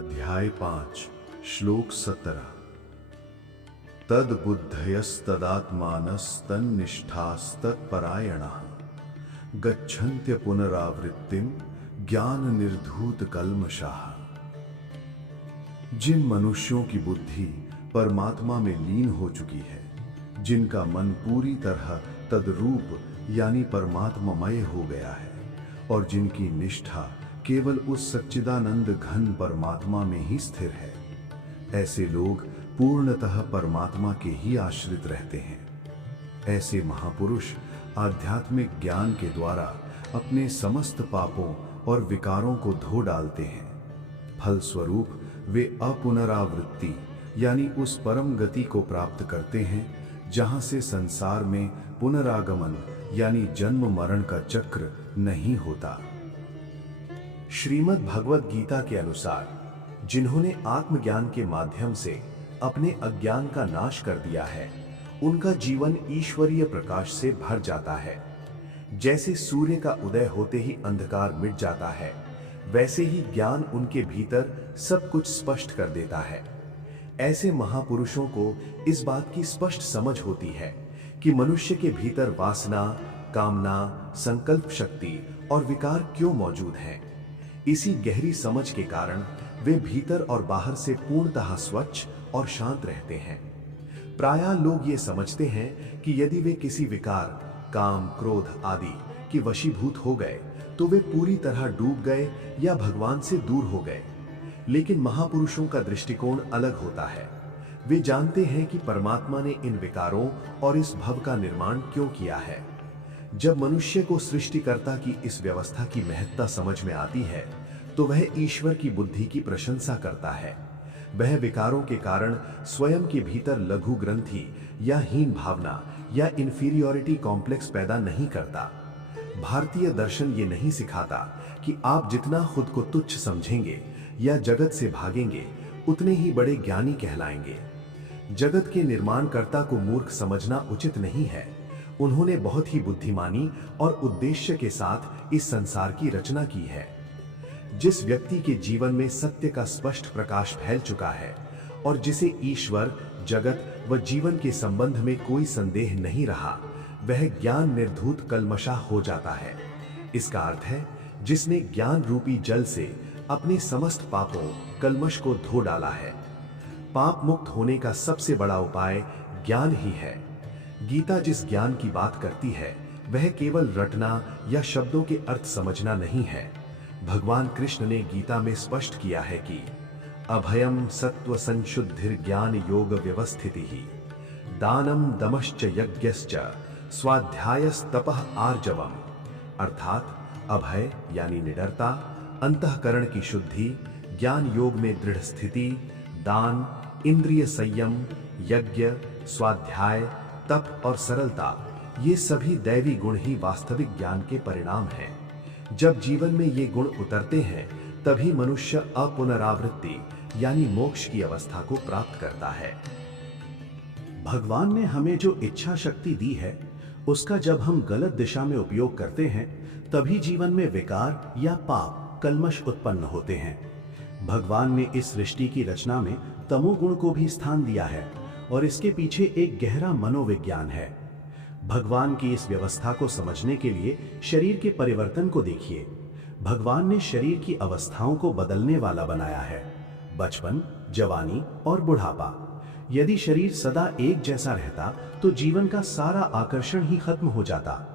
अध्याय 5 श्लोक 17। तद्बुद्धयस्तदात्मानस्तन्निष्ठास्तत्परायणाः गच्छन्त्य पुनरावृत्तिं ज्ञान निर्धूत कल्मषाः। जिन मनुष्यों की बुद्धि परमात्मा में लीन हो चुकी है, जिनका मन पूरी तरह तद्रूप यानी परमात्ममय हो गया है और जिनकी निष्ठा केवल उस सच्चिदानंद घन परमात्मा में ही स्थिर है, ऐसे लोग पूर्णतः परमात्मा के ही आश्रित रहते हैं। ऐसे महापुरुष आध्यात्मिक ज्ञान के द्वारा अपने समस्त पापों और विकारों को धो डालते हैं। फलस्वरूप वे अपुनरावृत्ति यानी उस परम गति को प्राप्त करते हैं जहां से संसार में पुनरागमन यानी जन्म मरण का चक्र नहीं होता। श्रीमद् भगवद गीता के अनुसार जिन्होंने आत्मज्ञान के माध्यम से अपने अज्ञान का नाश कर दिया है, उनका जीवन ईश्वरीय प्रकाश से भर जाता है। जैसे सूर्य का उदय होते ही अंधकार मिट जाता है, वैसे ही ज्ञान उनके भीतर सब कुछ स्पष्ट कर देता है। ऐसे महापुरुषों को इस बात की स्पष्ट समझ होती है कि मनुष्य के भीतर वासना, कामना, संकल्प शक्ति और विकार क्यों मौजूद हैं। इसी गहरी समझ के कारण वे भीतर और बाहर से पूर्णतः स्वच्छ और शांत रहते हैं। प्रायः लोग ये समझते हैं कि यदि वे किसी विकार, काम, क्रोध आदि की वशीभूत हो गए तो वे पूरी तरह डूब गए या भगवान से दूर हो गए। लेकिन महापुरुषों का दृष्टिकोण अलग होता है। वे जानते हैं कि परमात्मा ने इन विकारों और इस भव का निर्माण क्यों किया है। जब मनुष्य को सृष्टिकर्ता की इस व्यवस्था की महत्ता समझ में आती है तो वह ईश्वर की बुद्धि की प्रशंसा करता है। वह विकारों के कारण स्वयं के भीतर लघु ग्रंथि या हीन भावना या इंफीरियॉरिटी कॉम्प्लेक्स पैदा नहीं करता। भारतीय दर्शन ये नहीं सिखाता कि आप जितना खुद को तुच्छ समझेंगे या जगत से भागेंगे, उतने ही बड़े ज्ञानी कहलाएंगे। जगत के निर्माणकर्ता को मूर्ख समझना उचित नहीं है। उन्होंने बहुत ही बुद्धिमानी और उद्देश्य के साथ इस संसार की रचना की है। जिस व्यक्ति के जीवन में सत्य का स्पष्ट प्रकाश फैल चुका है और जिसे ईश्वर, जगत व जीवन के संबंध में कोई संदेह नहीं रहा, वह ज्ञान निर्धूत कल्मषा हो जाता है। इसका अर्थ है जिसने ज्ञान रूपी जल से अपने समस्त पापों, कल्मष को धो डाला है। पाप मुक्त होने का सबसे बड़ा उपाय ज्ञान ही है। गीता जिस ज्ञान की बात करती है वह केवल रटना या शब्दों के अर्थ समझना नहीं है। भगवान कृष्ण ने गीता में स्पष्ट किया है कि अभयम सत्व संशुद्धिर ज्ञान योग व्यवस्थिति ही दानम दमश्च यज्ञश्च स्वाध्यायस्तपः आर्जवम। अर्थात अभय यानी निडरता, अंतःकरण की शुद्धि, ज्ञान योग में दृढ़ स्थिति, दान, इंद्रिय संयम, यज्ञ, स्वाध्याय, तप और सरलता, ये सभी दैवी गुण ही वास्तविक ज्ञान के परिणाम हैं। जब जीवन में ये गुण उतरते हैं तभी मनुष्य अपुनरावृत्ति यानी मोक्ष की अवस्था को प्राप्त करता है। भगवान ने हमें जो इच्छा शक्ति दी है, उसका जब हम गलत दिशा में उपयोग करते हैं तभी जीवन में विकार या पाप, कल्मष उत्पन्न होते हैं। भगवान ने इस सृष्टि की रचना में तमोगुण को भी स्थान दिया है और इसके पीछे एक गहरा मनोविज्ञान है। भगवान की इस व्यवस्था को समझने के लिए शरीर के परिवर्तन को देखिए। भगवान ने शरीर की अवस्थाओं को बदलने वाला बनाया है, बचपन, जवानी और बुढ़ापा। यदि शरीर सदा एक जैसा रहता तो जीवन का सारा आकर्षण ही खत्म हो जाता।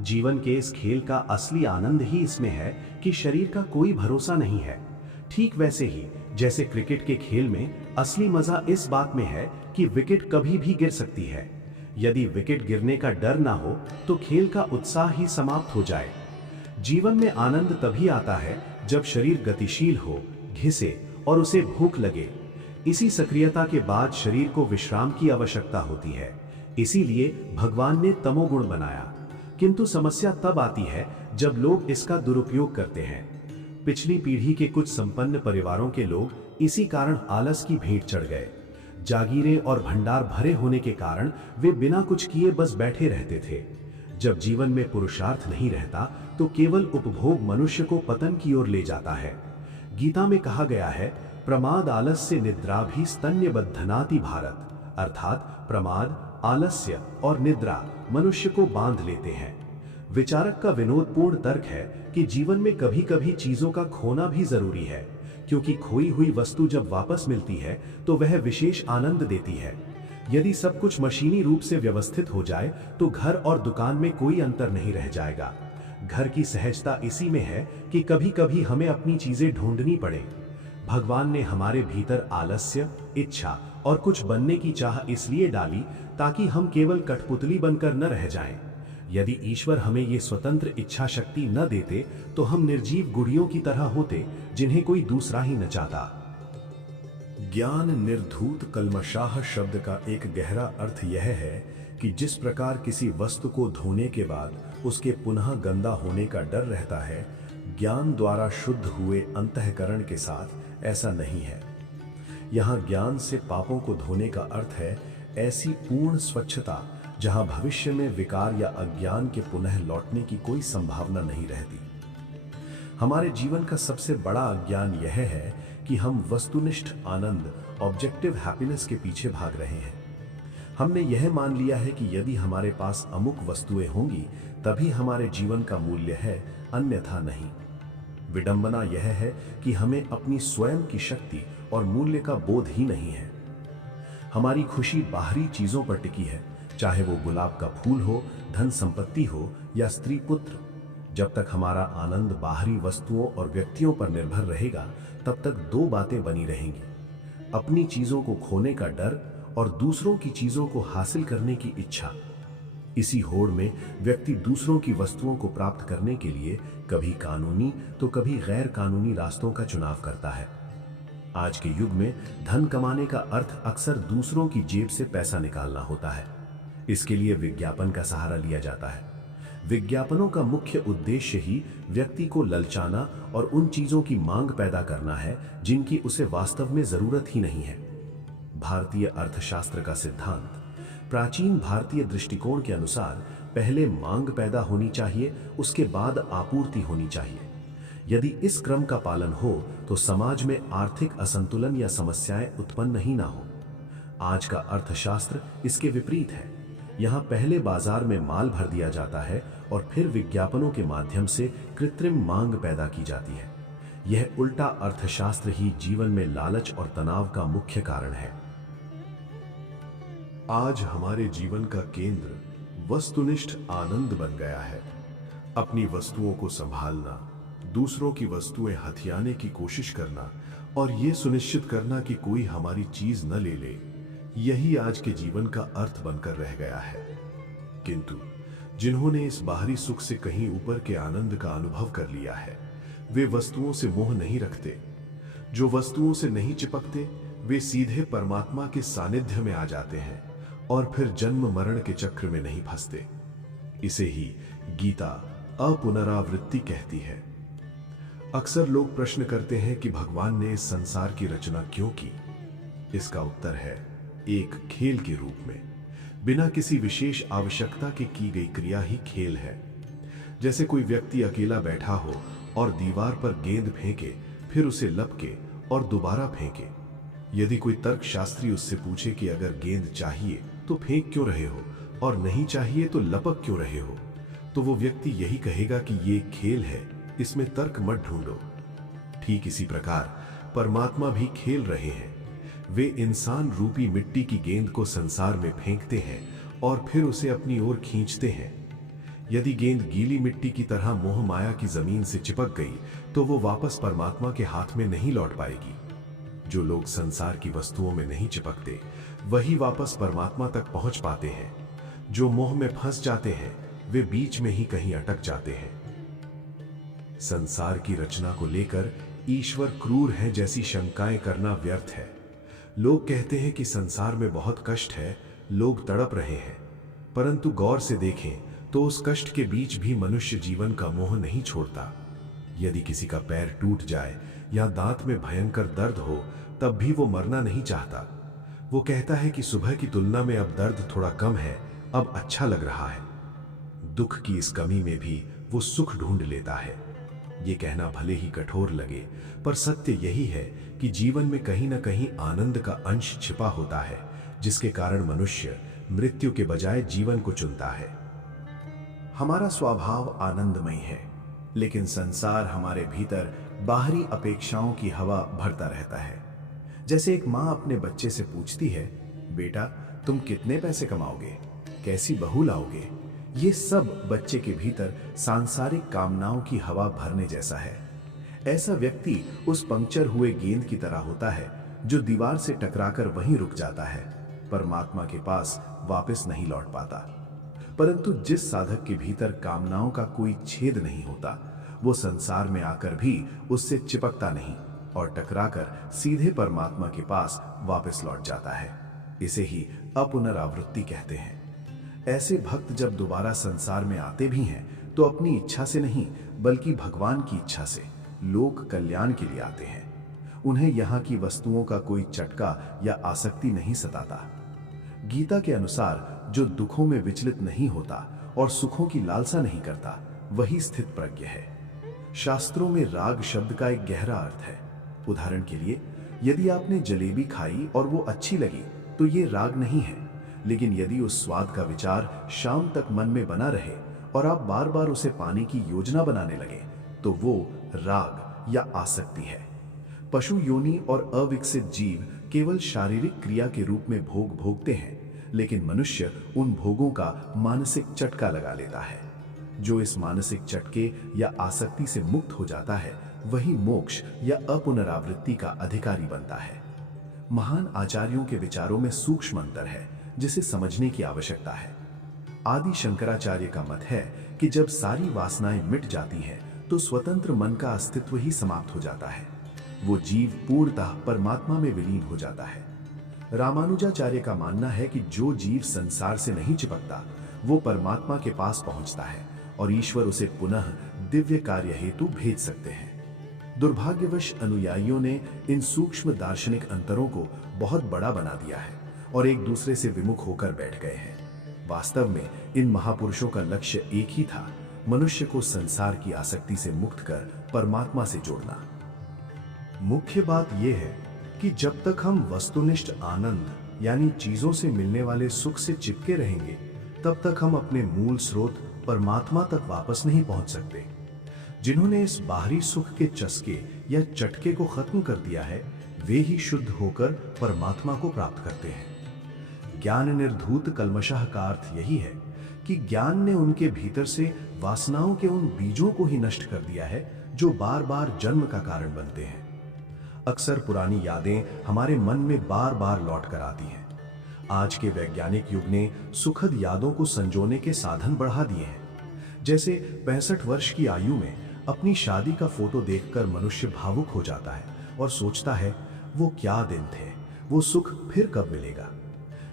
जीवन के इस खेल का असली आनंद ही इसमें है कि शरीर का कोई भरोसा नहीं है। ठीक वैसे ही जैसे क्रिकेट के खेल में असली मजा इस बात में है कि विकेट कभी भी गिर सकती है। यदि विकेट गिरने का डर ना हो तो खेल का उत्साह ही समाप्त हो जाए। जीवन में आनंद तभी आता है जब शरीर गतिशील हो, घिसे और उसे भूख लगे। इसी सक्रियता के बाद शरीर को विश्राम की आवश्यकता होती है। इसीलिए भगवान ने तमोगुण बनाया। किंतु समस्या तब आती है जब लोग इसका दुरुपयोग करते हैं। पिछली पीढ़ी के कुछ संपन्न परिवारों के लोग इसी कारण आलस की भेंट चढ़ गए। जागीरें और भंडार भरे होने के कारण वे बिना कुछ किए बस बैठे रहते थे। जब जीवन में पुरुषार्थ नहीं रहता तो केवल उपभोग मनुष्य को पतन की ओर ले जाता है। गीता में कहा गया है, प्रमाद आलस्य निद्रा भी स्तन्य बद्धनाति भारत, अर्थात प्रमाद, आलस्य और निद्रा मनुष्य को बांध लेते हैं। विचारक का विनोदपूर्ण तर्क है कि जीवन में कभी कभी चीजों का खोना भी जरूरी है, क्योंकि खोई हुई वस्तु जब वापस मिलती है तो वह विशेष आनंद देती है। यदि सब कुछ मशीनी रूप से व्यवस्थित हो जाए तो घर और दुकान में कोई अंतर नहीं रह जाएगा। घर की सहजता इसी में है कि कभी कभी हमें अपनी चीजें ढूंढनी पड़े। भगवान ने हमारे भीतर आलस्य, इच्छा और कुछ बनने की चाह इसलिए डाली ताकि हम केवल कठपुतली बनकर न रह जाएं। यदि ईश्वर हमें ये स्वतंत्र इच्छा शक्ति न देते तो हम निर्जीव गुड़ियों की तरह होते जिन्हें कोई दूसरा ही न चाहता। ज्ञान निर्धूत कल्मषाह शब्द का एक गहरा अर्थ यह है कि जिस प्रकार किसी वस्तु को धोने के बाद उसके पुनः गंदा होने का डर रहता है, ज्ञान द्वारा शुद्ध हुए अंतःकरण के साथ ऐसा नहीं है। यहाँ ज्ञान से पापों को धोने का अर्थ है ऐसी पूर्ण स्वच्छता जहाँ भविष्य में विकार या अज्ञान के पुनः लौटने की कोई संभावना नहीं रहती। हमारे जीवन का सबसे बड़ा अज्ञान यह है कि हम वस्तुनिष्ठ आनंद, ऑब्जेक्टिव हैप्पीनेस के पीछे भाग रहे हैं। हमने यह मान लिया है कि यदि हमारे पास अमुक वस्तुएं होंगी तभी हमारे जीवन का मूल्य है, अन्यथा नहीं। विडंबना यह है कि हमें अपनी स्वयं की शक्ति और मूल्य का बोध ही नहीं है। हमारी खुशी बाहरी चीजों पर टिकी है, चाहे वो गुलाब का फूल हो, धन संपत्ति हो या स्त्री पुत्र। जब तक हमारा आनंद बाहरी वस्तुओं और व्यक्तियों पर निर्भर रहेगा तब तक दो बातें बनी रहेंगी, अपनी चीजों को खोने का डर और दूसरों की चीजों को हासिल करने की इच्छा। इसी होड़ में व्यक्ति दूसरों की वस्तुओं को प्राप्त करने के लिए कभी कानूनी तो कभी गैर कानूनी रास्तों का चुनाव करता है। आज के युग में धन कमाने का अर्थ अक्सर दूसरों की जेब से पैसा निकालना होता है। इसके लिए विज्ञापन का सहारा लिया जाता है। विज्ञापनों का मुख्य उद्देश्य ही व्यक्ति को ललचाना और उन चीजों की मांग पैदा करना है जिनकी उसे वास्तव में जरूरत ही नहीं है। भारतीय अर्थशास्त्र का सिद्धांत, प्राचीन भारतीय दृष्टिकोण के अनुसार पहले मांग पैदा होनी चाहिए, उसके बाद आपूर्ति होनी चाहिए। यदि इस क्रम का पालन हो तो समाज में आर्थिक असंतुलन या समस्याएं उत्पन्न ही ना हो। आज का अर्थशास्त्र इसके विपरीत है। यहाँ पहले बाजार में माल भर दिया जाता है और फिर विज्ञापनों के माध्यम से कृत्रिम मांग पैदा की जाती है। यह उल्टा अर्थशास्त्र ही जीवन में लालच और तनाव का मुख्य कारण है। आज हमारे जीवन का केंद्र वस्तुनिष्ठ आनंद बन गया है। अपनी वस्तुओं को संभालना, दूसरों की वस्तुएं हथियाने की कोशिश करना और ये सुनिश्चित करना कि कोई हमारी चीज न ले ले, यही आज के जीवन का अर्थ बनकर रह गया है। किंतु जिन्होंने इस बाहरी सुख से कहीं ऊपर के आनंद का अनुभव कर लिया है, वे वस्तुओं से मोह नहीं रखते। जो वस्तुओं से नहीं चिपकते, वे सीधे परमात्मा के सानिध्य में आ जाते हैं और फिर जन्म मरण के चक्र में नहीं फंसते। इसे ही गीता अपुनरावृत्ति कहती है। अक्सर लोग प्रश्न करते हैं कि भगवान ने इस संसार की रचना क्यों की। इसका उत्तर है एक खेल के रूप में, बिना किसी विशेष आवश्यकता के की गई क्रिया ही खेल है। जैसे कोई व्यक्ति अकेला बैठा हो और दीवार पर गेंद फेंके, फिर उसे लपके और दोबारा फेंके। यदि कोई तर्कशास्त्री उससे पूछे कि अगर गेंद चाहिए तो फेंक क्यों रहे हो और नहीं चाहिए तो लपक क्यों रहे हो, तो वो व्यक्ति यही कहेगा कि ये खेल है, इसमें तर्क मत ढूंढो। ठीक इसी प्रकार परमात्मा भी खेल रहे हैं। वे इंसान रूपी मिट्टी की गेंद को संसार में फेंकते हैं और फिर उसे अपनी ओर खींचते हैं। यदि गेंद गीली मिट्टी की तरह मोह माया की जमीन से चिपक गई तो वो वापस परमात्मा के हाथ में नहीं लौट पाएगी। जो लोग संसार की वस्तुओं में नहीं चिपकते, वही वापस परमात्मा तक पहुंच पाते हैं। जो मोह में फंस जाते हैं, वे बीच में ही कहीं अटक जाते हैं। संसार की रचना को लेकर ईश्वर क्रूर है जैसी शंकाएं करना व्यर्थ है। लोग कहते हैं कि संसार में बहुत कष्ट है, लोग तड़प रहे हैं, परंतु गौर से देखें तो उस कष्ट के बीच भी मनुष्य जीवन का मोह नहीं छोड़ता। यदि किसी का पैर टूट जाए या दांत में भयंकर दर्द हो, तब भी वो मरना नहीं चाहता। वो कहता है कि सुबह की तुलना में अब दर्द थोड़ा कम है, अब अच्छा लग रहा है। दुख की इस कमी में भी वो सुख ढूंढ लेता है। ये कहना भले ही कठोर लगे, पर सत्य यही है कि जीवन में कहीं ना कहीं आनंद का अंश छिपा होता है, जिसके कारण मनुष्य मृत्यु के बजाय जीवन को चुनता है। हमारा स्वभाव आनंदमय है, लेकिन संसार हमारे भीतर बाहरी अपेक्षाओं की हवा भरता रहता है। जैसे एक माँ अपने बच्चे से पूछती है, बेटा तुम कितने पैसे कमाओगे, कैसी बहू लाओगे। ये सब बच्चे के भीतर सांसारिक कामनाओं की हवा भरने जैसा है। ऐसा व्यक्ति उस पंक्चर हुए गेंद की तरह होता है जो दीवार से टकराकर वहीं रुक जाता है, परमात्मा के पास वापस नहीं लौट पाता। परंतु जिस साधक के भीतर कामनाओं का कोई छेद नहीं होता, वो संसार में आकर भी उससे चिपकता नहीं और टकराकर सीधे परमात्मा के पास वापस लौट जाता है। इसे ही अपुनरावृत्ति कहते हैं। ऐसे भक्त जब दोबारा संसार में आते भी हैं तो अपनी इच्छा से नहीं, बल्कि भगवान की इच्छा से, लोक कल्याण के लिए आते हैं। उन्हें यहाँ की वस्तुओं का कोई चटका या आसक्ति नहीं सताता। गीता के अनुसार जो दुखों में विचलित नहीं होता और सुखों की लालसा नहीं करता, वही स्थित प्रज्ञ है। शास्त्रों में राग शब्द का एक गहरा अर्थ है। उदाहरण के लिए, यदि आपने जलेबी खाई और वो अच्छी लगी तो ये राग नहीं है, लेकिन यदि उस स्वाद का विचार शाम तक मन में बना रहे और आप बार बार उसे पाने की योजना बनाने लगे, तो वो राग या आसक्ति है। पशु योनि और अविकसित जीव केवल शारीरिक क्रिया के रूप में भोग भोगते हैं, लेकिन मनुष्य उन भोगों का मानसिक चटका लगा लेता है। जो इस मानसिक चटके या आसक्ति से मुक्त हो जाता है, वही मोक्ष या अपुनरावृत्ति का अधिकारी बनता है। महान आचार्यों के विचारों में सूक्ष्म अंतर है, जिसे समझने की आवश्यकता है। आदि शंकराचार्य का मत है कि जब सारी वासनाएं मिट जाती हैं, तो स्वतंत्र मन का अस्तित्व ही समाप्त हो जाता है। वो जीव पूर्णतः परमात्मा में विलीन हो जाता है। रामानुजाचार्य का मानना है कि जो जीव संसार से नहीं चिपकता, वो परमात्मा के पास पहुंचता है और ईश्वर उसे पुनः दिव्य कार्य हेतु भेज सकते हैं। दुर्भाग्यवश अनुयायियों ने इन सूक्ष्म दार्शनिक अंतरों को बहुत बड़ा बना दिया है और एक दूसरे से विमुख होकर बैठ गए हैं। वास्तव में इन महापुरुषों का लक्ष्य एक ही था, मनुष्य को संसार की आसक्ति से मुक्त कर परमात्मा से जोड़ना। मुख्य बात यह है कि जब तक हम वस्तुनिष्ठ आनंद यानी चीजों से मिलने वाले सुख से चिपके रहेंगे, तब तक हम अपने मूल स्रोत परमात्मा तक वापस नहीं पहुंच सकते। जिन्होंने इस बाहरी सुख के चस्के या चटके को खत्म कर दिया है, वे ही शुद्ध होकर परमात्मा को प्राप्त करते हैं। ज्ञान निर्धूत कल्मषः का अर्थ यही है कि ज्ञान ने उनके भीतर से वासनाओं के उन बीजों को ही नष्ट कर दिया है जो बार बार जन्म का कारण बनते हैं। अक्सर पुरानी यादें हमारे मन में बार बार लौट कर आती हैं। आज के वैज्ञानिक युग ने सुखद यादों को संजोने के साधन बढ़ा दिए हैं। जैसे 65 वर्ष की आयु में अपनी शादी का फोटो देखकर मनुष्य भावुक हो जाता है और सोचता है, वो क्या दिन थे, वो सुख फिर कब मिलेगा।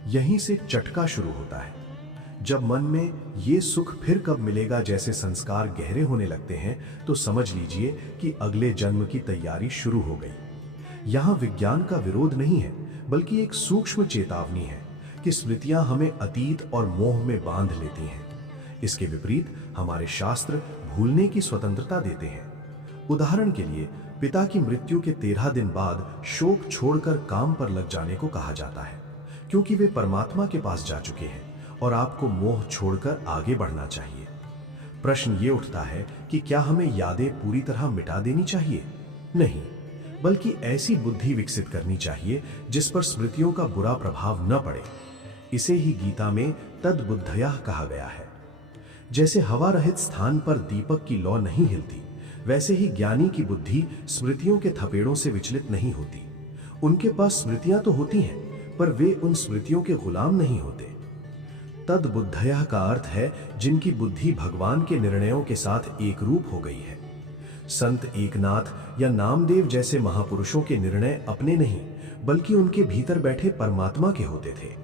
यहीं से चटका शुरू होता है। जब मन में ये सुख फिर कब मिलेगा जैसे संस्कार गहरे होने लगते हैं, तो समझ लीजिए कि अगले जन्म की तैयारी शुरू हो गई। यहाँ विज्ञान का विरोध नहीं है, बल्कि एक सूक्ष्म चेतावनी है कि स्मृतियां हमें अतीत और मोह में बांध लेती हैं। इसके विपरीत हमारे शास्त्र भूलने की स्वतंत्रता देते हैं। उदाहरण के लिए, पिता की मृत्यु के 13 दिन बाद शोक छोड़कर काम पर लग जाने को कहा जाता है, क्योंकि वे परमात्मा के पास जा चुके हैं और आपको मोह छोड़कर आगे बढ़ना चाहिए। प्रश्न ये उठता है कि क्या हमें यादें पूरी तरह मिटा देनी चाहिए? नहीं, बल्कि ऐसी बुद्धि विकसित करनी चाहिए जिस पर स्मृतियों का बुरा प्रभाव न पड़े। इसे ही गीता में तद्बुद्धयः कहा गया है। जैसे हवा रहित स्थान पर दीपक की लौ नहीं हिलती, वैसे ही ज्ञानी की बुद्धि स्मृतियों के थपेड़ों से विचलित नहीं होती। उनके पास स्मृतियां तो होती हैं, पर वे उन स्मृतियों के गुलाम नहीं होते। तद्बुद्धयः का अर्थ है जिनकी बुद्धि भगवान के निर्णयों के साथ एक रूप हो गई है। संत एकनाथ या नामदेव जैसे महापुरुषों के निर्णय अपने नहीं, बल्कि उनके भीतर बैठे परमात्मा के होते थे।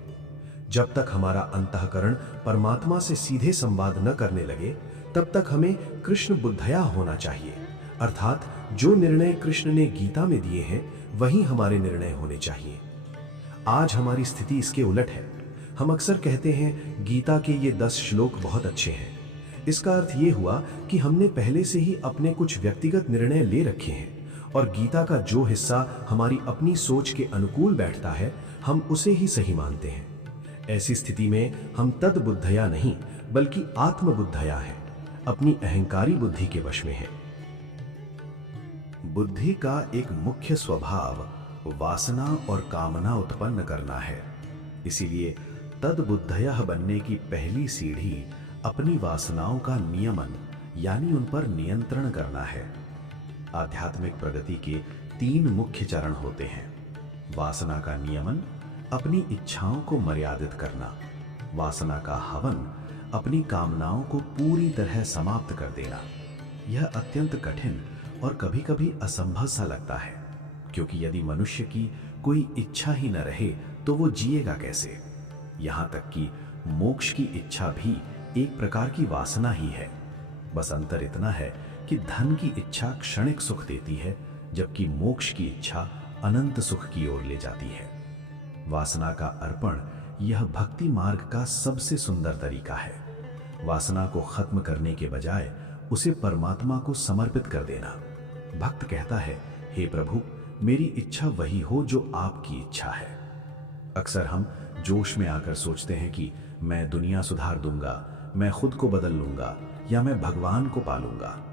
जब तक हमारा अंतःकरण परमात्मा से सीधे संवाद न करने लगे, तब तक हमें कृष्ण बुद्धया होना चाहिए, अर्थात जो निर्णय कृष्ण ने गीता में दिए हैं, वही हमारे निर्णय होने चाहिए। आज हमारी स्थिति इसके उलट है। हम अक्सर कहते हैं, गीता के ये 10 श्लोक बहुत अच्छे हैं, इसका अर्थ ये हुआ कि हमने पहले से ही अपने कुछ व्यक्तिगत निर्णय ले रखे हैं और गीता का जो हिस्सा हमारी अपनी सोच के अनुकूल बैठता है हम उसे ही सही मानते हैं। ऐसी स्थिति में हम तद्बुद्धया नहीं बल्कि आत्मबुद्धया हैं, अपनी अहंकारी बुद्धि के वश में हैं। बुद्धि का एक मुख्य स्वभाव वासना और कामना उत्पन्न करना है। इसीलिए तद्बुद्धयः बनने की पहली सीढ़ी अपनी वासनाओं का नियमन यानी उन पर नियंत्रण करना है। आध्यात्मिक प्रगति के 3 मुख्य चरण होते हैं। वासना का नियमन, अपनी इच्छाओं को मर्यादित करना। वासना का हवन, अपनी कामनाओं को पूरी तरह समाप्त कर देना। यह अत्यंत कठिन और कभी-कभी असंभव सा लगता है, क्योंकि यदि मनुष्य की कोई इच्छा ही न रहे तो वो जिएगा कैसे। यहाँ तक कि मोक्ष की इच्छा भी एक प्रकार की वासना ही है। बस अंतर इतना है कि धन की इच्छा क्षणिक सुख देती है, जबकि मोक्ष की इच्छा अनंत सुख की ओर ले जाती है। वासना का अर्पण यह भक्ति मार्ग का सबसे सुंदर तरीका है। वासना को खत्म करने के बजाय उसे परमात्मा को समर्पित कर देना। भक्त कहता है, हे प्रभु, मेरी इच्छा वही हो जो आपकी इच्छा है। अक्सर हम जोश में आकर सोचते हैं कि मैं दुनिया सुधार दूंगा, मैं खुद को बदल लूंगा या मैं भगवान को पालूंगा।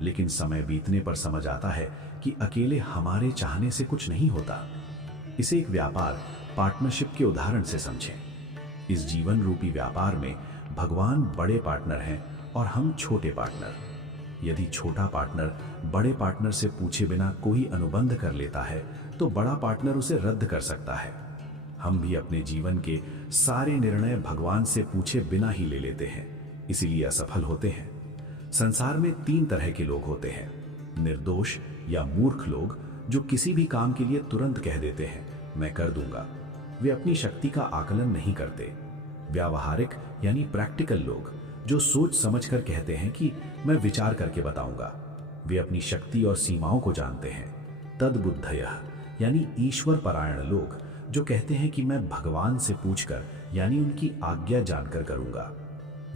लेकिन समय बीतने पर समझ आता है कि अकेले हमारे चाहने से कुछ नहीं होता। इसे एक व्यापार, पार्टनरशिप के उदाहरण से समझें। इस जीवन रूपी व्यापार में भगवान बड़े पार्टनर हैं और हम छोटे पार्टनर। यदि छोटा पार्टनर बड़े पार्टनर से पूछे बिना कोई अनुबंध कर लेता है तो बड़ा पार्टनर उसे रद्द कर सकता है। हम भी अपने जीवन के सारे निर्णय भगवान से पूछे बिना ही ले लेते हैं, इसीलिए असफल होते हैं। संसार में 3 तरह के लोग होते हैं। निर्दोष या मूर्ख लोग जो किसी भी काम के लिए तुरंत कह देते हैं, मैं कर दूंगा। वे अपनी शक्ति का आकलन नहीं करते। व्यावहारिक यानी प्रैक्टिकल लोग जो सोच समझकर कहते हैं कि मैं विचार करके बताऊंगा। वे अपनी शक्ति और सीमाओं को जानते हैं। तद्बुद्धयः यानी ईश्वर परायण लोग जो कहते हैं कि मैं भगवान से पूछकर यानी उनकी आज्ञा जानकर करूंगा।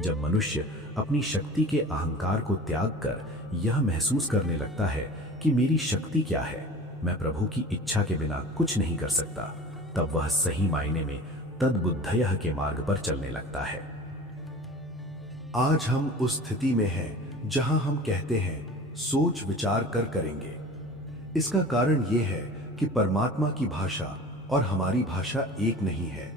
जब मनुष्य अपनी शक्ति के अहंकार को त्याग कर यह महसूस करने लगता है कि मेरी शक्ति क्या है, मैं प्रभु की इच्छा के बिना कुछ नहीं कर सकता, तब वह सही मायने में तद्बुद्धयः के मार्ग पर चलने लगता है। आज हम उस स्थिति में हैं जहां हम कहते हैं सोच विचार कर करेंगे। इसका कारण यह है कि परमात्मा की भाषा और हमारी भाषा एक नहीं है।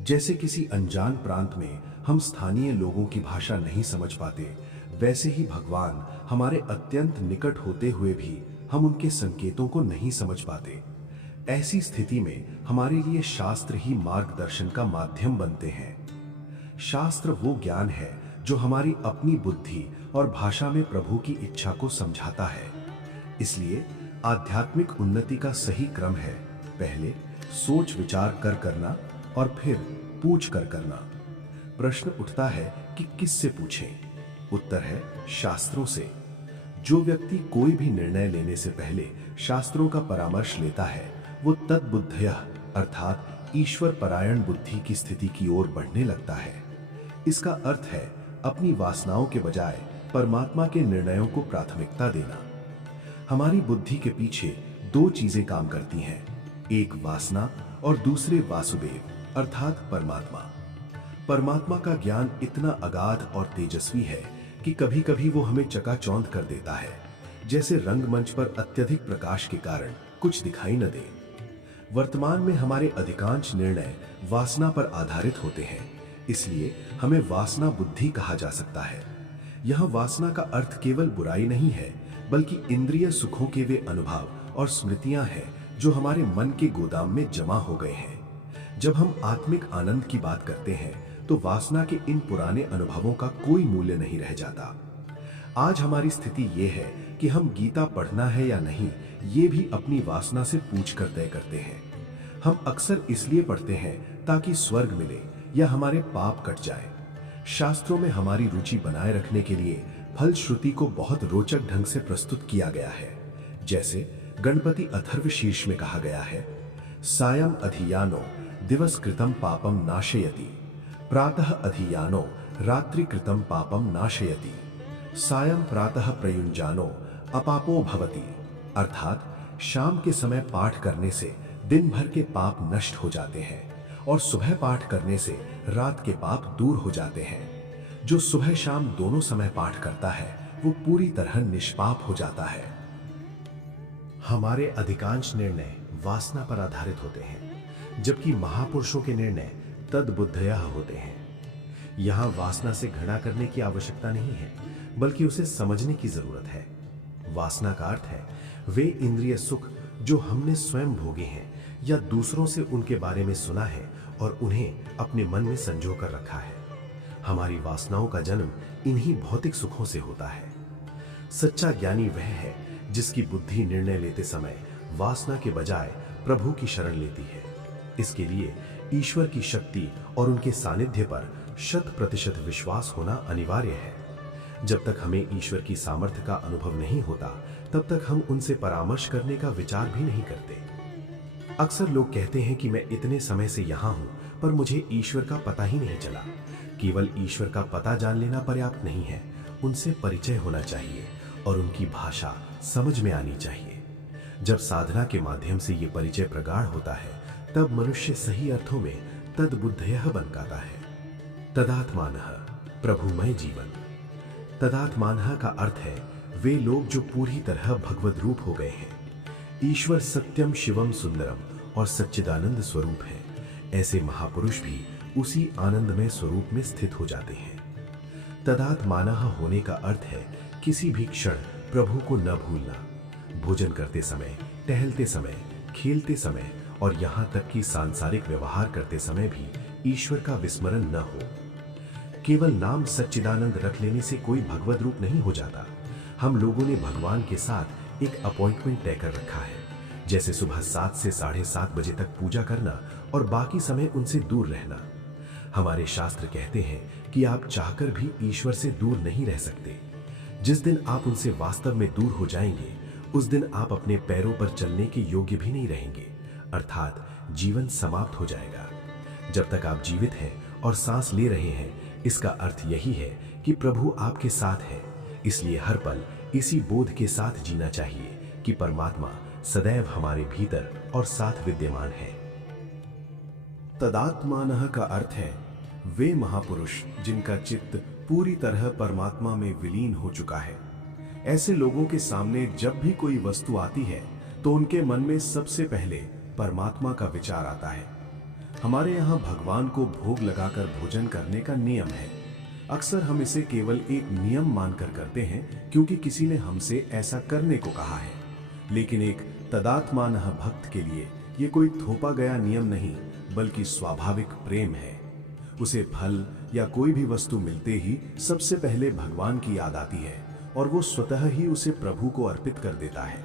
जैसे किसी अनजान प्रांत में हम स्थानीय लोगों की भाषा नहीं समझ पाते, वैसे ही भगवान हमारे अत्यंत निकट होते हुए भी हम उनके संकेतों को नहीं समझ पाते। ऐसी स्थिति में हमारे लिए शास्त्र ही मार्गदर्शन का माध्यम बनते हैं। शास्त्र वो ज्ञान है जो हमारी अपनी बुद्धि और भाषा में प्रभु की इच्छा को समझाता है। इसलिए आध्यात्मिक उन्नति का सही क्रम है पहले सोच विचार कर करना और फिर पूछ कर करना। प्रश्न उठता है कि किससे पूछें? उत्तर है शास्त्रों से। जो व्यक्ति कोई भी निर्णय लेने से पहले शास्त्रों का परामर्श लेता है वो तद्बुद्धयः अर्थात ईश्वर परायण बुद्धि की स्थिति की ओर बढ़ने लगता है। इसका अर्थ है अपनी वासनाओं के बजाय परमात्मा के निर्णयों को प्राथमिकता देना। हमारी बुद्धि के पीछे 2 चीजें काम करती हैं, एक वासना और दूसरे वासुदेव अर्थात परमात्मा। परमात्मा का ज्ञान इतना अगाध और तेजस्वी है कि कभी-कभी वो हमें चकाचौंध कर देता है, जैसे रंगमंच पर अत्यधिक प्रकाश के कारण कुछ दिखाई न दे। वर्तमान में हमारे अधिकांश निर्णय वासना पर आधारित होते हैं, इसलिए हमें वासना बुद्धि कहा जा सकता है। यहाँ वासना का अर्थ केवल बुराई नहीं है, बल्कि इंद्रिय सुखों के वे अनुभव और स्मृतियां हैं जो हमारे मन के गोदाम में जमा हो गए हैं। जब हम आत्मिक आनंद की बात करते हैं तो वासना के इन पुराने अनुभवों का कोई मूल्य नहीं रह जाता। आज हमारी स्थिति ये है कि हम गीता पढ़ना है या नहीं, ये भी अपनी वासना से पूछ कर तय करते हैं। हम अक्सर इसलिए पढ़ते हैं ताकि स्वर्ग मिले या हमारे पाप कट जाए। शास्त्रों में हमारी रुचि बनाए रखने के लिए फलश्रुति को बहुत रोचक ढंग से प्रस्तुत किया गया है। जैसे गणपति अथर्वशीर्ष में कहा गया है, सायं अधियानो दिवस कृतं पापम नाशयति, प्रातः अधियानो रात्रि कृतं पापम नाशयति, सायं प्रातः प्रयुञ्जानो अपापो भवति। अर्थात शाम के समय पाठ करने से दिन भर के पाप नष्ट हो जाते हैं और सुबह पाठ करने से रात के पाप दूर हो जाते हैं। जो सुबह शाम दोनों समय पाठ करता है वो पूरी तरह निष्पाप हो जाता है। हमारे अधिकांश निर्णय वासना पर आधारित होते हैं, जबकि महापुरुषों के निर्णय तद्बुद्धयः होते हैं। यहाँ वासना से घृणा करने की आवश्यकता नहीं है, बल्कि उसे समझने की जरूरत है। वासना का अर्थ है वे इंद्रिय सुख जो हमने स्वयं भोगे हैं या दूसरों से उनके बारे में सुना है और उन्हें अपने मन में संजो कर रखा है। हमारी वासनाओं का जन्म इन्हीं भौतिक सुखों से होता है। सच्चा ज्ञानी वह है जिसकी बुद्धि निर्णय लेते समय वासना के बजाय प्रभु की शरण लेती है। इसके लिए ईश्वर की शक्ति और उनके सानिध्य पर 100% विश्वास होना अनिवार्य है। जब तक हमें ईश्वर की सामर्थ्य का अनुभव नहीं होता, तब तक हम उनसे परामर्श करने का विचार भी नहीं करते। अक्सर लोग कहते हैं कि मैं इतने समय से यहाँ हूँ, पर मुझे ईश्वर का पता ही नहीं चला। केवल ईश्वर का पता जान लेना पर्याप्त नहीं है, उनसे परिचय होना चाहिए और उनकी भाषा समझ में आनी चाहिए। जब साधना के माध्यम से ये परिचय प्रगाढ़ होता है, तब मनुष्य सही अर्थों में तद्बुद्धयः बन जाता है। तदात्मानः प्रभुमय जीवन। तदात्मानः का अर्थ है वे लोग जो पूरी तरह भगवद रूप हो गए हैं। ईश्वर सत्यम शिवम सुंदरम और सच्चिदानंद स्वरूप है। ऐसे महापुरुष भी उसी आनंदमय स्वरूप में स्थित हो जाते हैं। तदात्मानः होने का अर्थ है किसी भी क्षण प्रभु को न भूलना। भोजन करते समय, टहलते समय, खेलते समय और यहाँ तक कि सांसारिक व्यवहार करते समय भी ईश्वर का विस्मरण न हो। केवल नाम सच्चिदानंद रख लेने से कोई भगवद रूप नहीं हो जाता। हम लोगों ने भगवान के साथ एक अपॉइंटमेंट तय कर रखा है, जैसे सुबह 7 से 7:30 बजे तक पूजा करना और बाकी समय उनसे दूर रहना। हमारे शास्त्र कहते हैं कि आप चाहकर भी ईश्वर से दूर नहीं रह सकते। जिस दिन आप उनसे वास्तव में दूर हो जाएंगे, उस दिन आप अपने पैरों पर चलने के योग्य भी नहीं रहेंगे, अर्थात जीवन समाप्त हो जाएगा। जब तक आप जीवित हैं और सांस ले रहे हैं, इसका अर्थ यही है कि प्रभु आपके साथ है। इसलिए हर पल इसी बोध के साथ जीना चाहिए कि परमात्मा सदैव हमारे भीतर और साथ विद्यमान है। तदात्मानः का अर्थ है वे महापुरुष जिनका चित्त पूरी तरह परमात्मा में विलीन हो चुका है। ऐसे लोगों के सामने जब भी कोई वस्तु आती है तो उनके मन में सबसे पहले परमात्मा का विचार आता है। हमारे यहाँ भगवान को भोग लगाकर भोजन करने का नियम है। अक्सर हम इसे केवल एक नियम मानकर करते हैं क्योंकि किसी ने हमसे ऐसा करने को कहा है। लेकिन एक तदात्मानः भक्त के लिए ये कोई थोपा गया नियम नहीं, बल्कि स्वाभाविक प्रेम है। उसे फल या कोई भी वस्तु मिलते ही सबसे पहले भगवान की याद आती है और वो स्वतः ही उसे प्रभु को अर्पित कर देता है।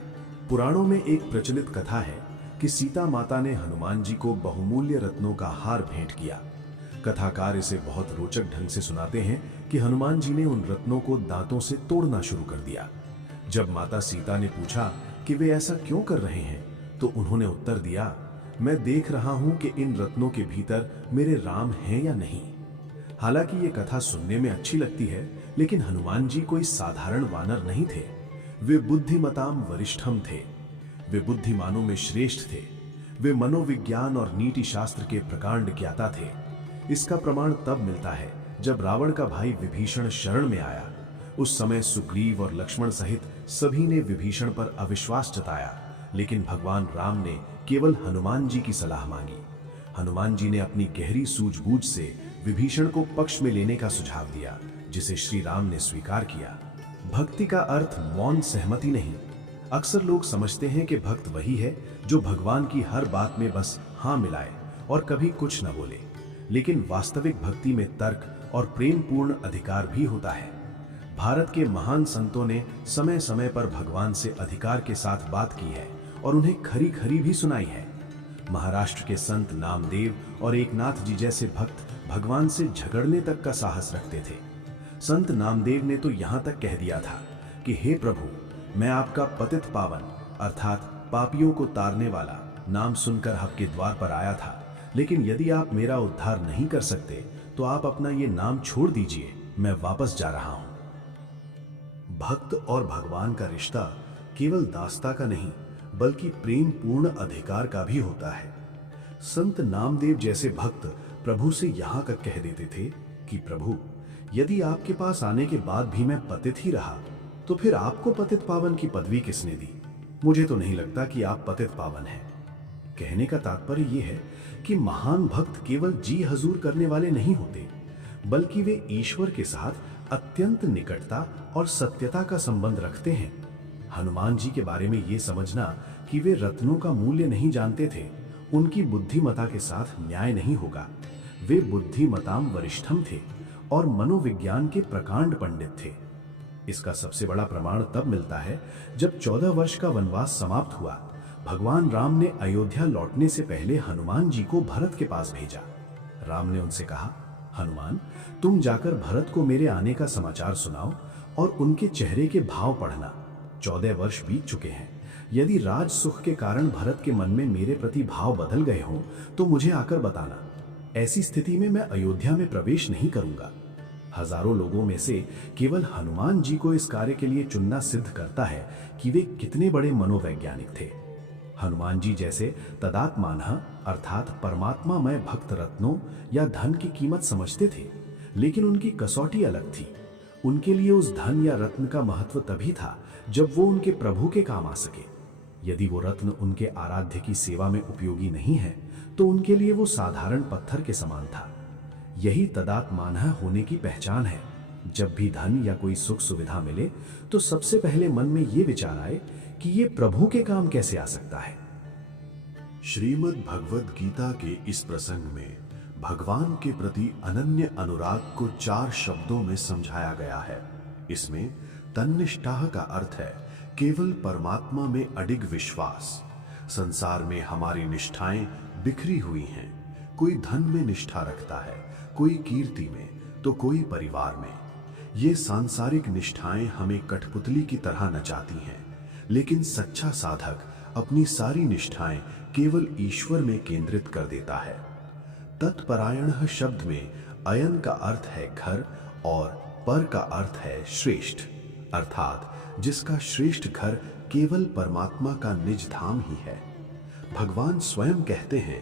पुराणों में एक प्रचलित कथा है कि सीता माता ने हनुमान जी को बहुमूल्य रत्नों का हार भेंट किया। कथाकार इसे बहुत रोचक ढंग से सुनाते हैं कि हनुमान जी ने उन रत्नों को दांतों से तोड़ना शुरू कर दिया। जब माता सीता ने पूछा कि वे ऐसा क्यों कर रहे हैं, तो उन्होंने उत्तर दिया, मैं देख रहा हूं कि इन रत्नों के भीतर मेरे राम हैं या नहीं। हालांकि ये कथा सुनने में अच्छी लगती है, लेकिन हनुमान जी कोई साधारण वानर नहीं थे। वे बुद्धिमताम वरिष्ठम थे। वे बुद्धिमानों में श्रेष्ठ थे। वे मनोविज्ञान और नीति शास्त्र के प्रकांड ज्ञाता थे। इसका प्रमाण तब मिलता है जब रावण का भाई विभीषण शरण में आया। उस समय सुग्रीव और लक्ष्मण सहित सभी ने विभीषण पर अविश्वास जताया, लेकिन भगवान राम ने केवल हनुमान जी की सलाह मांगी। हनुमान जी ने अपनी गहरी सूझबूझ से विभीषण को पक्ष में लेने का सुझाव दिया, जिसे श्री राम ने स्वीकार किया। भक्ति का अर्थ मौन सहमति नहीं। अक्सर लोग समझते हैं कि भक्त वही है जो भगवान की हर बात में बस हाँ मिलाए और कभी कुछ न बोले, लेकिन वास्तविक भक्ति में तर्क और प्रेम पूर्ण अधिकार भी होता है। भारत के महान संतों ने समय समय पर भगवान से अधिकार के साथ बात की है और उन्हें खरी खरी भी सुनाई है। महाराष्ट्र के संत नामदेव और एकनाथ जी जैसे भक्त भगवान से झगड़ने तक का साहस रखते थे। संत नामदेव ने तो यहाँ तक कह दिया था कि हे प्रभु, मैं आपका पतित पावन अर्थात पापियों को तारने वाला नाम सुनकर आपके द्वार पर आया था, लेकिन यदि आप मेरा उद्धार नहीं कर सकते तो आप अपना ये नाम छोड़ दीजिए, मैं वापस जा रहा हूं। भक्त और भगवान का रिश्ता केवल दास्ता का नहीं बल्कि प्रेम पूर्ण अधिकार का भी होता है। संत नामदेव जैसे भक्त प्रभु से यहां तक कह देते थे कि प्रभु, यदि आपके पास आने के बाद भी मैं पतित ही रहा तो फिर आपको पतित पावन की पदवी किसने दी? मुझे तो नहीं लगता कि आप पतित पावन हैं। कहने का तात्पर्य यह है कि महान भक्त केवल जी हजूर करने वाले नहीं होते, बल्कि वे ईश्वर के साथ अत्यंत निकटता और सत्यता का संबंध रखते हैं। हनुमान जी के बारे में ये समझना कि वे रत्नों का मूल्य नहीं जानते थे, उनकी बुद्धिमता के साथ न्याय नहीं होगा। वे बुद्धिमताम वरिष्ठम थे और मनोविज्ञान के प्रकांड पंडित थे। इसका सबसे बड़ा प्रमाण तब मिलता है जब 14 वर्ष का वनवास समाप्त हुआ। भगवान राम ने अयोध्या लौटने से पहले हनुमान जी को भरत के पास भेजा। राम ने उनसे कहा, हनुमान, तुम जाकर भरत को मेरे आने का समाचार सुनाओ और उनके चेहरे के भाव पढ़ना। 14 वर्ष बीत चुके हैं। यदि राज सुख के कारण भरत के मन में मेरे प्रति भाव बदल गए हों तो मुझे आकर बताना। ऐसी स्थिति में मैं अयोध्या में प्रवेश नहीं करूंगा। हजारों लोगों में से केवल हनुमान जी को इस कार्य के लिए चुनना सिद्ध करता है कि वे कितने बड़े मनोवैज्ञानिक थे। हनुमान जी जैसे तदात्मानः अर्थात परमात्मामय भक्त रत्नों या धन की कीमत समझते थे, लेकिन उनकी कसौटी अलग थी। उनके लिए उस धन या रत्न का महत्व तभी था जब वो उनके प्रभु के काम आ सके। यदि वो रत्न उनके आराध्य की सेवा में उपयोगी नहीं है तो उनके लिए वो साधारण पत्थर के समान था। यही तदात्मानः होने की पहचान है। जब भी धन या कोई सुख सुविधा मिले तो सबसे पहले मन में ये विचार आए कि ये प्रभु के काम कैसे आ सकता है। श्रीमद् भगवद गीता के इस प्रसंग में भगवान के प्रति अनन्य अनुराग को 4 शब्दों में समझाया गया है। इसमें तन्निष्ठाः का अर्थ है केवल परमात्मा में अडिग विश्वास। संसार में हमारी निष्ठाएं बिखरी हुई हैं। कोई धन में निष्ठा रखता है, कोई कीर्ति में, तो कोई परिवार में। ये सांसारिक निष्ठाएं हमें कठपुतली की तरह नचाती हैं, लेकिन सच्चा साधक अपनी सारी निष्ठाएं केवल ईश्वर में केंद्रित कर देता है। तत्परायणः शब्द में अयन का अर्थ है घर और पर का अर्थ है श्रेष्ठ, अर्थात जिसका श्रेष्ठ घर केवल परमात्मा का निज धाम ही है। भगवान स्वयं कहते हैं,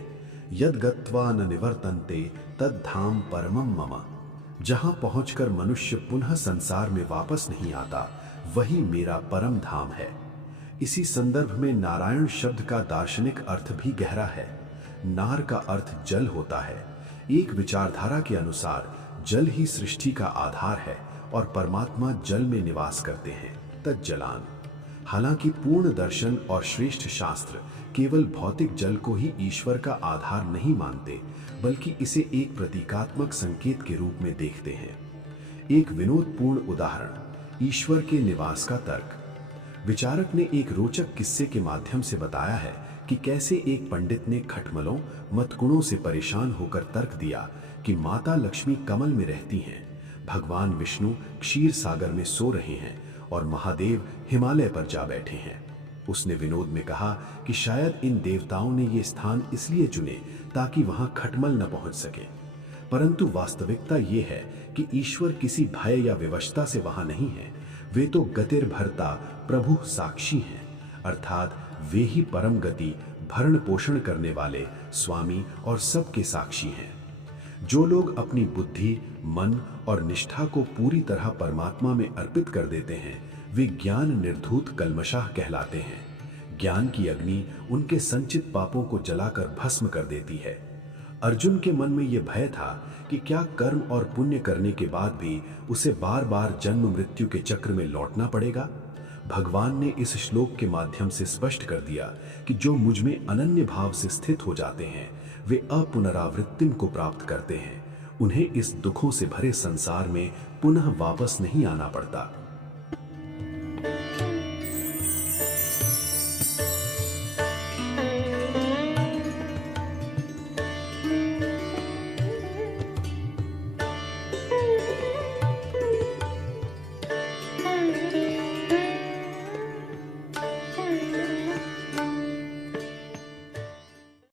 यद गत्वा न निवर्तन्ते तद धाम परमम मम। जहां पहुंचकर मनुष्य पुनः संसार में वापस नहीं आता, वही मेरा परम धाम है। इसी संदर्भ में नारायण शब्द का दार्शनिक अर्थ भी गहरा है। नार का अर्थ जल होता है। एक विचारधारा के अनुसार जल ही सृष्टि का आधार है और परमात्मा जल में निवास करते हैं, तज्जलान। हालांकि पूर्ण दर्शन और श्रेष्ठ शास्त्र केवल भौतिक जल को ही ईश्वर का आधार नहीं मानते, बल्कि इसे एक प्रतीकात्मक संकेत के रूप में देखते हैं। एक विनोदपूर्ण उदाहरण, ईश्वर के निवास का तर्क। विचारक ने एक रोचक किस्से के माध्यम से बताया है कि कैसे एक पंडित ने खटमलों मतगुणों से परेशान होकर तर्क दिया कि माता लक्ष्मी कमल में रहती हैं, भगवान विष्णु क्षीर सागर में सो रहे हैं और महादेव हिमालय पर जा बैठे हैं। उसने विनोद में कहा कि शायद इन देवताओं ने ये स्थान इसलिए चुने ताकि वहां खटमल न पहुंच सके, परंतु वास्तविकता ये है कि ईश्वर किसी भय या विवशता से वहां नहीं है। वे तो गतिर भरता प्रभु साक्षी हैं, अर्थात वे ही परम गति भरण पोषण करने वाले स्वामी और सबके साक्षी हैं। जो लोग अपनी बुद्धि, मन और निष्ठा को पूरी तरह परमात्मा में अर्पित कर देते हैं, वे ज्ञान निर्धूत कल्मशाह कहलाते हैं। ज्ञान की अग्नि उनके संचित पापों को जलाकर भस्म कर देती है। अर्जुन के मन में यह भय था कि क्या कर्म और पुण्य करने के बाद भी उसे बार बार जन्म मृत्यु के चक्र में लौटना पड़ेगा। भगवान ने इस श्लोक के माध्यम से स्पष्ट कर दिया कि जो मुझ में अनन्य भाव से स्थित हो जाते हैं, वे अपुनरावृत्तिम को प्राप्त करते हैं। उन्हें इस दुखों से भरे संसार में पुनः वापस नहीं आना पड़ता।